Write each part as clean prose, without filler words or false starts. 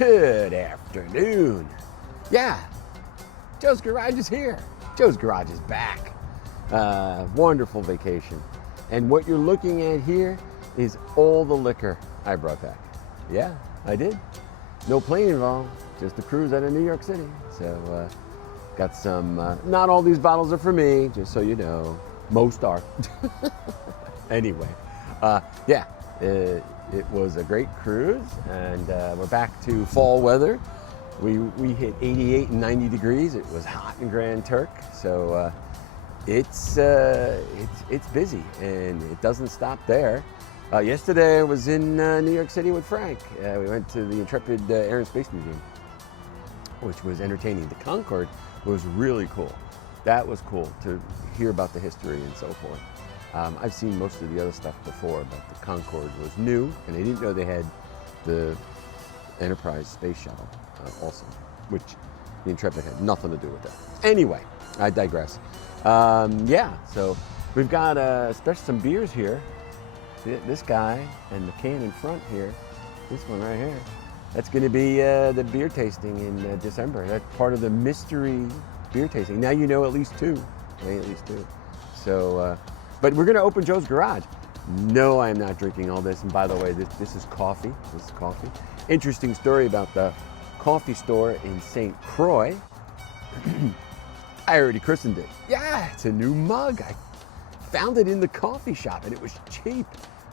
Good afternoon. Yeah, Joe's Garage is here. Joe's Garage is back. Wonderful vacation. And what you're looking at here is all the liquor I brought back. Yeah, I did. No plane involved, just a cruise out of New York City. So got some, not all these bottles are for me, just so you know. Most are. Anyway, yeah, it was a great cruise, and we're back to fall weather. We hit 88 and 90 degrees. It was hot in Grand Turk, so it's busy, and it doesn't stop there. Yesterday I was in New York City with Frank. We went to the Intrepid Air and Space Museum, which was entertaining. The Concorde was really cool. That was cool to hear about the history and so forth. I've seen most of the other stuff before, but the Concorde was new, and I didn't know they had the Enterprise space shuttle also, which the Intrepid had nothing to do with that. Anyway, I digress. Yeah, so we've got especially some beers here. This guy and the can in front here, this one right here, that's going to be the beer tasting in December. That's part of the mystery beer tasting. Now you know at least two. At least two. So, but we're going to open Joe's Garage. No, I am not drinking all this. And by the way, this is coffee. This is coffee. Interesting story about the coffee store in St. Croix. I already christened it. Yeah, it's a new mug. I found it in the coffee shop, and it was cheap.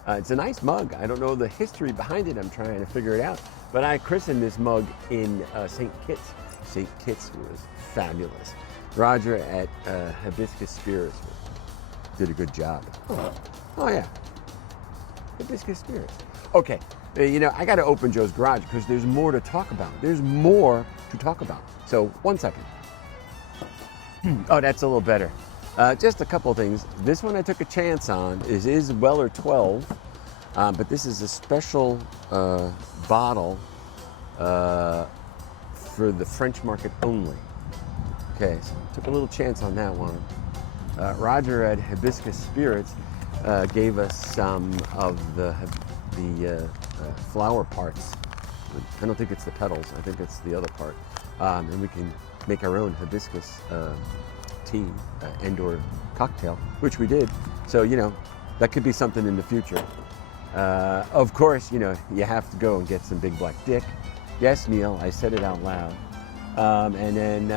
It's a nice mug. I don't know the history behind it. I'm trying to figure it out. But I christened this mug in St. Kitts. St. Kitts was fabulous. Roger at Hibiscus Spirits did a good job. Oh yeah, Hibiscus Spirits. Okay, you know, I got to open Joe's Garage because there's more to talk about. There's more to talk about. So 1 second. Oh, that's a little better. Just a couple of things. This one I took a chance on. It is Weller 12, but this is a special bottle for the French market only. Okay, so took a little chance on that one. Roger at Hibiscus Spirits gave us some of the flower parts. I don't think it's the petals. I think it's the other part. And we can make our own hibiscus tea and/or cocktail, which we did. So, you know, that could be something in the future. Of course, you know, you have to go and get some Big Black Dick. Yes, Neil, I said it out loud. And then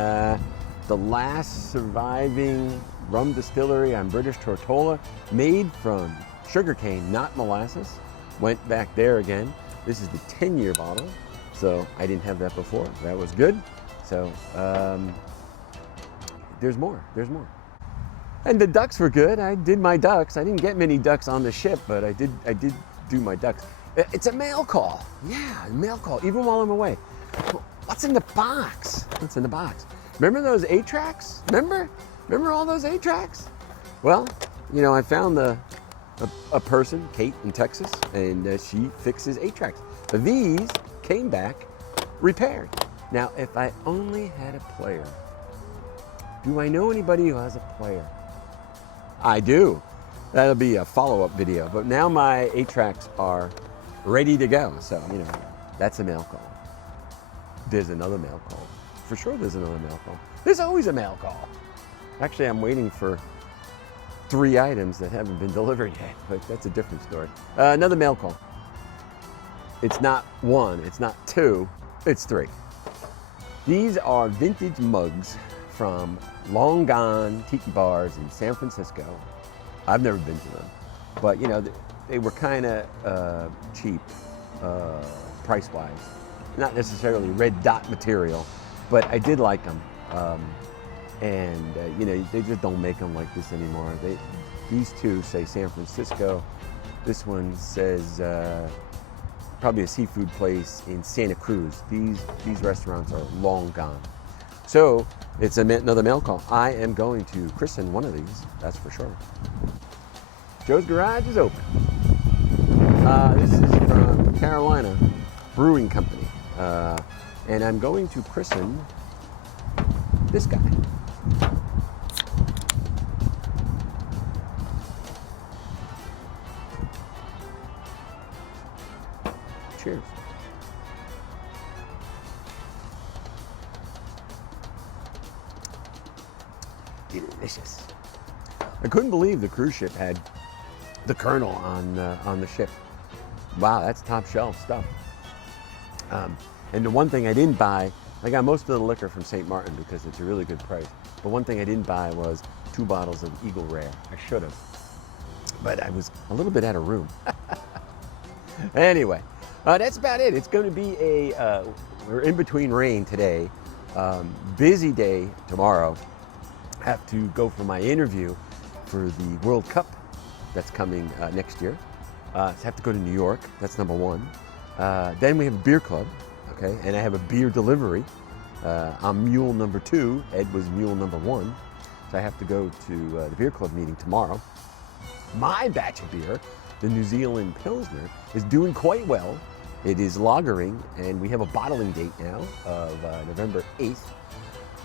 the last surviving rum distillery on British Tortola, made from sugarcane, not molasses. Went back there again. This is the 10-year bottle, so I didn't have that before. That was good. So there's more. And the ducks were good. I did my ducks. I didn't get many ducks on the ship, but I did do my ducks. It's a mail call. Yeah, a mail call, even while I'm away. What's in the box? What's in the box? Remember those 8-tracks? Remember all those 8-tracks? Well, you know, I found a person, Kate in Texas, and she fixes 8-tracks. But these came back repaired. Now, if I only had a player, do I know anybody who has a player? I do. That'll be a follow-up video. But now my 8-tracks are ready to go. So, you know, that's a mail call. There's another mail call. For sure there's another mail call. There's always a mail call. Actually, I'm waiting for 3 items that haven't been delivered yet, but that's a different story. Another mail call. It's not 1, it's not 2, it's 3. These are vintage mugs from long gone tiki bars in San Francisco. I've never been to them, but you know, they were kind of cheap, price-wise. Not necessarily red dot material, but I did like them. You know, they just don't make them like this anymore. These two say San Francisco. This one says probably a seafood place in Santa Cruz. These restaurants are long gone. So it's another mail call. I am going to christen one of these, that's for sure. Joe's Garage is open. This is from Carolina Brewing Company. And I'm going to christen this guy. Cheers. delicious. I couldn't believe the cruise ship had the Colonel on the ship. Wow, that's top shelf stuff. And the one thing I didn't buy, I got most of the liquor from St. Martin because it's a really good price. But one thing I didn't buy was 2 bottles of Eagle Rare. I should have, but I was a little bit out of room. Anyway, that's about it. It's going to be we're in between rain today. Busy day tomorrow. Have to go for my interview for the World Cup that's coming next year. Have to go to New York. That's number one. Then we have a beer club, okay, and I have a beer delivery. I'm mule number 2. Ed was mule number 1. So I have to go to the beer club meeting tomorrow. My batch of beer, the New Zealand Pilsner, is doing quite well. It is lagering, and we have a bottling date now of November 8th.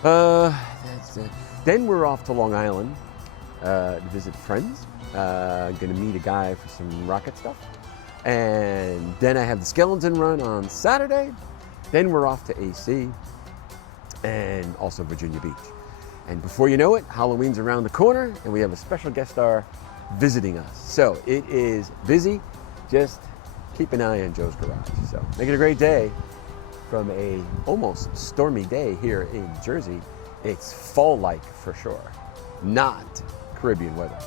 That's it. Then we're off to Long Island to visit friends. Going to meet a guy for some rocket stuff. And then I have the skeleton run on Saturday. Then we're off to AC and also Virginia Beach. And before you know it, Halloween's around the corner and we have a special guest star visiting us. So it is busy. Just keep an eye on Joe's Garage. So make it a great day. From a almost stormy day here in Jersey, it's fall-like for sure, not Caribbean weather.